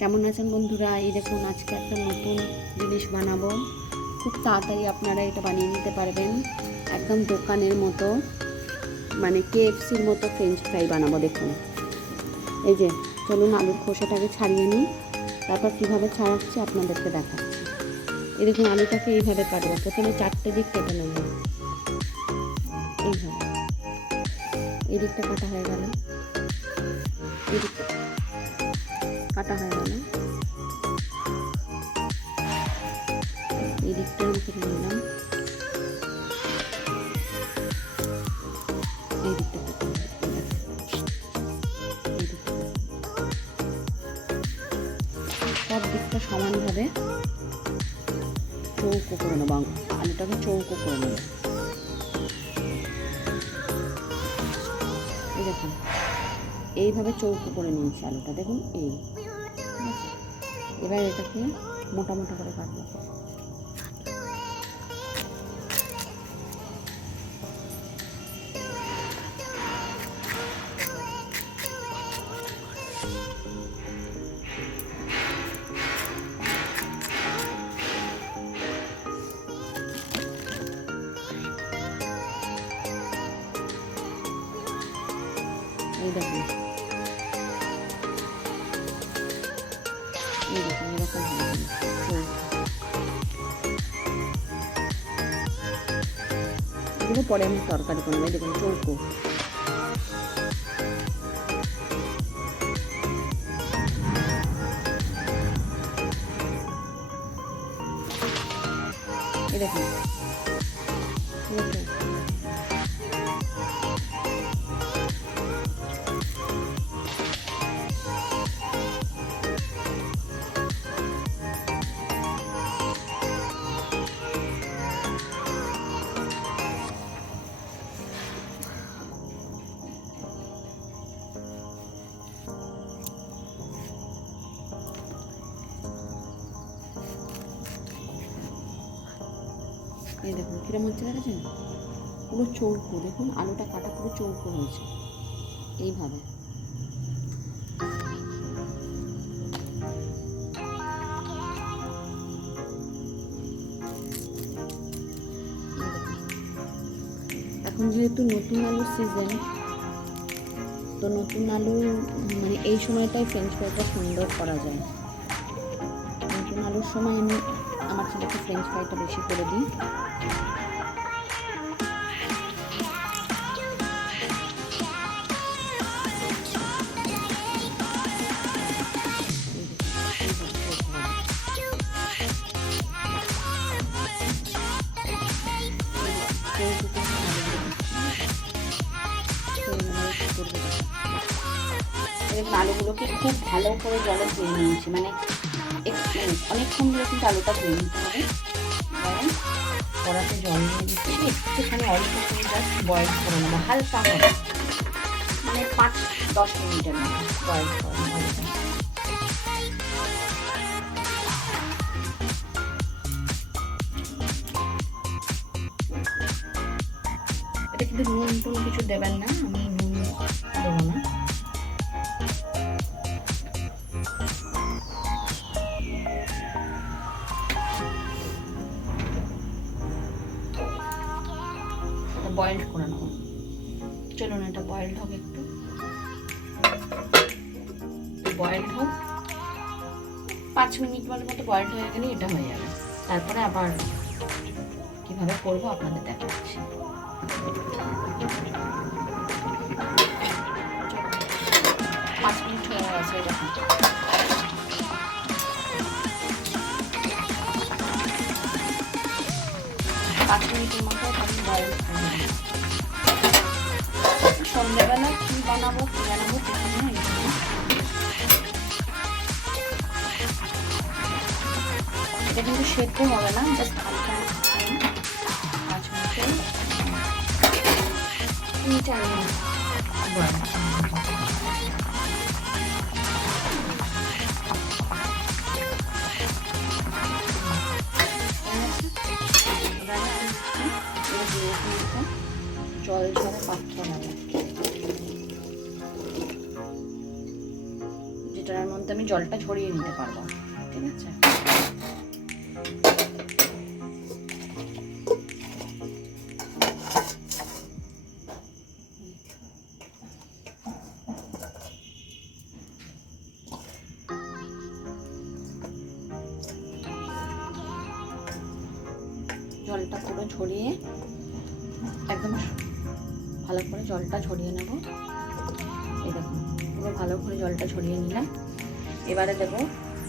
কেমন আছেন বন্ধুরা? এই দেখুন আজকে একটা নতুন জিনিস বানাবো। খুব তাড়াতাড়ি আপনারা এটা বানিয়ে নিতে পারবেন। একদম দোকানের মতো, মানে KFCর মতো ফ্রেঞ্চ ফ্রাই বানাবো। দেখুন, এই যে চলুন আলুর খোসাটাকে ছাড়িয়ে নিই, তারপর কীভাবে ছাড়াচ্ছি আপনাদেরকে দেখাচ্ছি। এই দেখুন আলুটাকে এইভাবে কাটবো। প্রথমে 4টে দিক কেটে নেব, এইভাবে। এই দিকটা কাটা হয়ে গেল, এই দিকটা কাটা হয়ে গেল, এই দিকটা আমি কেটে নিলাম, এই দিকটা কেটে নিলাম, এই দিকটা। সব দিকটা সমানভাবে চৌকো করে নেব, আলুটাকে চৌকো করে নেব। এই দেখুন এইভাবে চৌকো করে নিয়েছি আলুটা, দেখুন এই। ঠিক আছে, এবার এটাকে মোটা মোটা করে কাটবো। এই দেখুন, এই দেখুন এরকম হবে। এগুলো পরে আমি তরকারি করবো। এই দেখুন চৌকো। এই দেখুন এই দেখুন কিরম হচ্ছে, দেখেছেন? পুরো চৌকো। দেখুন আলুটা কাটা পুরো চৌকো হয়েছে এইভাবে। এখন যেহেতু নতুন আলুর সিজন, তো নতুন আলু মানে এই সময়টাই ফ্রেঞ্চ ফ্রাইটা সুন্দর করা যায়। নতুন আলুর সময় আমি আমার ছেলেকে ফ্রেঞ্চ ফ্রাইটা বেশি করে দিই। আলুগুলোকে খুব ভালো করে জলে ধুয়ে নিয়েছি, মানে অনেকক্ষণ ধরে কিন্তু আলুটা ধুয়ে নিতে হবে। কড়াতে জল দিয়ে দিচ্ছি, একটুখানি অল্প করে জাস্ট বয়েল করে নেবো, হালকা হবে, মানে 5-10 মিনিটের মতো বয়েল করে নেবো। এটা কিন্তু নুন টুন কিছু দেবেন না, আমি নুন দেবো না। বয়েলড করে নেবো। চলুন এটা বয়েলড হোক, একটু বয়েলড হোক। 5 মিনিট মতো বয়েলড হয়ে গেলে এটা হয়ে যাবে। তারপরে আবার কিভাবে করবো আপনাদের দেখাচ্ছি। 5 মিনিট হয়ে গেছে, এরকম। 5 মিনিটের মতো আমি বয়েল করে নেব। সন্ধ্যেবেলা কি বানাবো এটা কিন্তু সেদ্ধ হবে না, জাস্ট হালকা 5 মিনিটে 3-4 মিনিট বয়েল। জল ঝরে পাত্র নেব, যেটার মধ্যে আমি আমি জলটা ঝরিয়ে নিতে পারবো। ঠিক আছে, জলটা পুরো ঝরিয়ে একদম ভালো করে জলটা ঝরিয়ে নেব। এই দেখুন পুরো ভালো করে জলটা ঝরিয়ে নিলাম। এবারে দেবো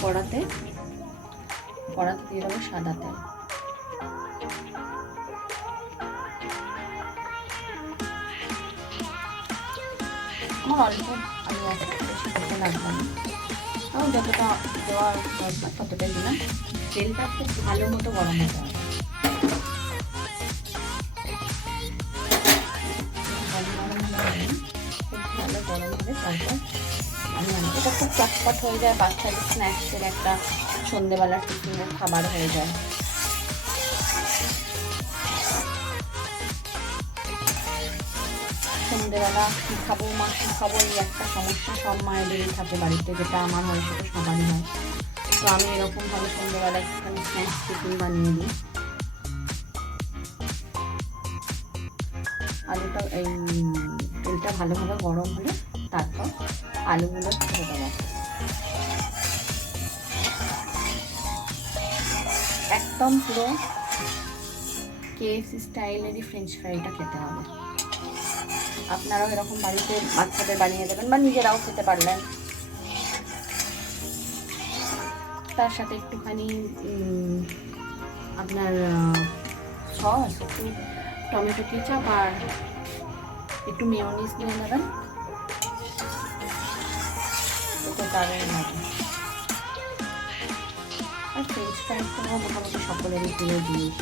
কড়াতে দিয়ে দেবো সাদা তেল। আমার অল্প আমি বেশি করতে লাগবে না, আমার যতটা দেওয়ার দরকার ততটাই দিলাম। তেলটা খুব ভালো মতো গরম হতে হবে। খুব ভালো গরম হবে, তারপর এটা খুব চটপট হয়ে যায়, বাচ্চাদের স্ন্যাক্সের একটা সন্ধ্যেবেলার টিফিনের খাবার হয়ে যায়। সন্ধ্যেবেলা কী খাবো মা কী খাবো, এই একটা সমস্যা সব মায়েদেরই থাকে বাড়িতে, যেটা আমার হয় সেটা সবারই হয়। তো আমি এরকমভাবে সন্ধ্যেবেলা একটুখানি স্ন্যাক্স টিফিন বানিয়ে দিই। আলুটা এই তেলটা ভালোভাবে গরম হলে তারপর আলুগুলো ছেড়ে দেবো। একদম পুরো KFC স্টাইলেরই ফ্রেঞ্চ ফ্রাইটা খেতে হবে। আপনারাও এরকম বাড়িতে বাচ্চাদের বানিয়ে দেবেন বা নিজেরাও খেতে পারলেন। তার সাথে একটুখানি আপনার সস, একটু টমেটো কেচাপ আর একটু মেয়োনিজ দিয়ে নেবেন, এটা দারুণ লাগে। আর ফ্রেঞ্চ ফ্রাইজ তো মোটামুটি সকলেরই প্রিয় জিনিস।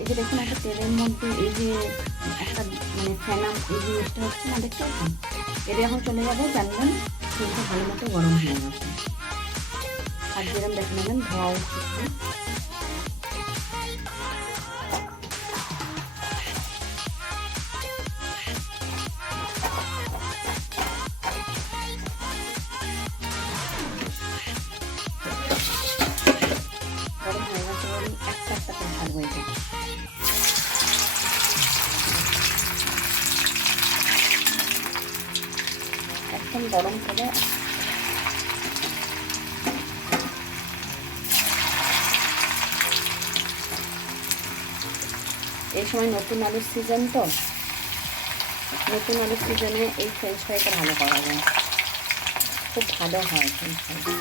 এই যে দেখুন একটা তেলের মধ্যে এই যে একটা মানে ফেনা এই জিনিসটা হচ্ছে না, দেখতে পাচ্ছেন? এটা এখন চলে যাবে, জানবেন তেলটা ভালো মতো গরম হয়ে গেছে। আর যেরকম দেখে নেবেন ধোয়া উঠছে। গরম হয়ে গেছে বলে একটা একটা করে ছাড়বো এটা। একদম গরম করে এই সময় নতুন আলুর সিজন, তো নতুন আলুর সিজনে এই ফ্রেঞ্চ ফ্রাইটা ভালো করা যায়, খুব ভালো হয় ফ্রেঞ্চ ফ্রাই।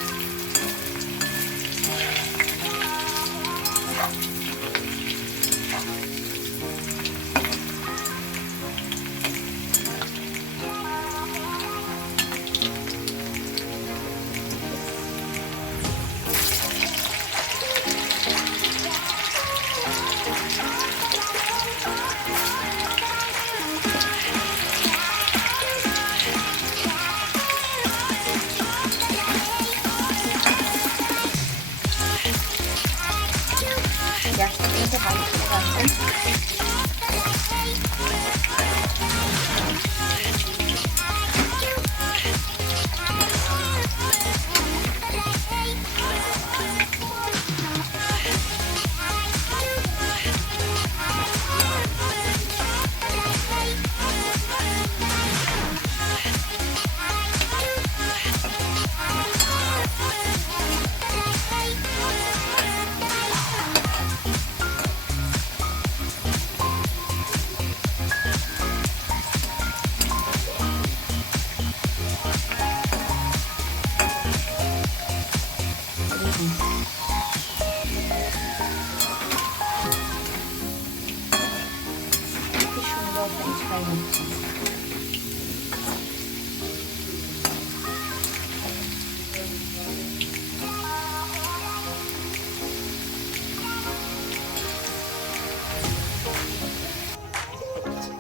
গ্যাসটাকে ভালো করে রাখবেন। কি সুন্দর ফ্রেঞ্চ ফ্রাই হচ্ছে।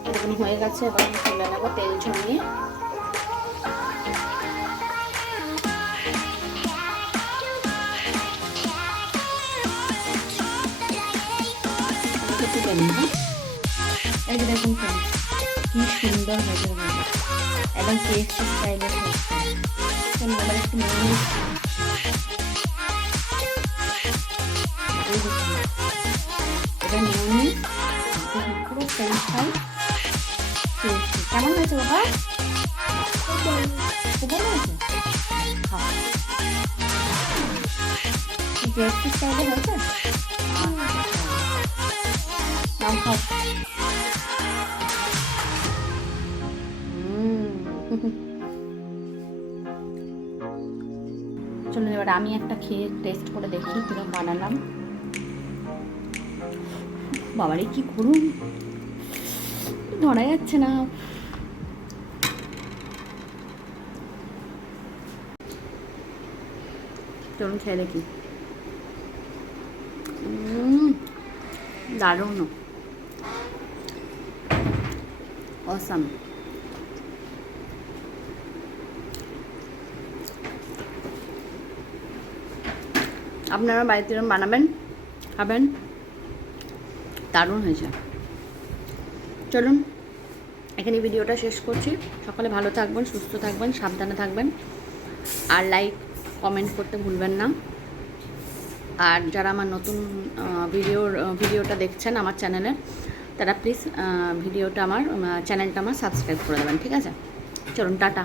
এরকম হয়ে গেছে, এবার আমি তুলে নেবো তেল ঝরিয়ে। তুলে নিব। এই যে দেখুন ফ্রেন্ডস কি সুন্দর হয়েছে, একদম KFC স্টাইলের হয়েছে। এবার একটু মেয়োনিজ, এটা মেয়োনিজ পুরো ফ্রেঞ্চ ফ্রাই। কেমন হয়েছে বাবা? খুব ভালো হয়েছে। খাও, কেএফসি স্টাইলে হয়েছে। নাম খাও। চলুন এবার আমি একটা খেয়ে টেস্ট করে দেখি কিরকম বানালাম। বাবারে কি করুন, ধরা যাচ্ছে না। চলুন খেয়ে দেখি। দারুণ, অসাম। আপনারা বাড়িতে বানাবেন, খাবেন, দারুণ হয়েছে। চলুন এখানে ভিডিওটা শেষ করছি। সকলে ভালো থাকবেন, সুস্থ থাকবেন, সাবধানে থাকবেন, আর লাইক কমেন্ট করতে ভুলবেন না। আর যারা আমার নতুন ভিডিওটা দেখছেন আমার চ্যানেলে, তারা প্লিজ চ্যানেলটা আমার সাবস্ক্রাইব করে দেবেন, ঠিক আছে? চলুন টাটা।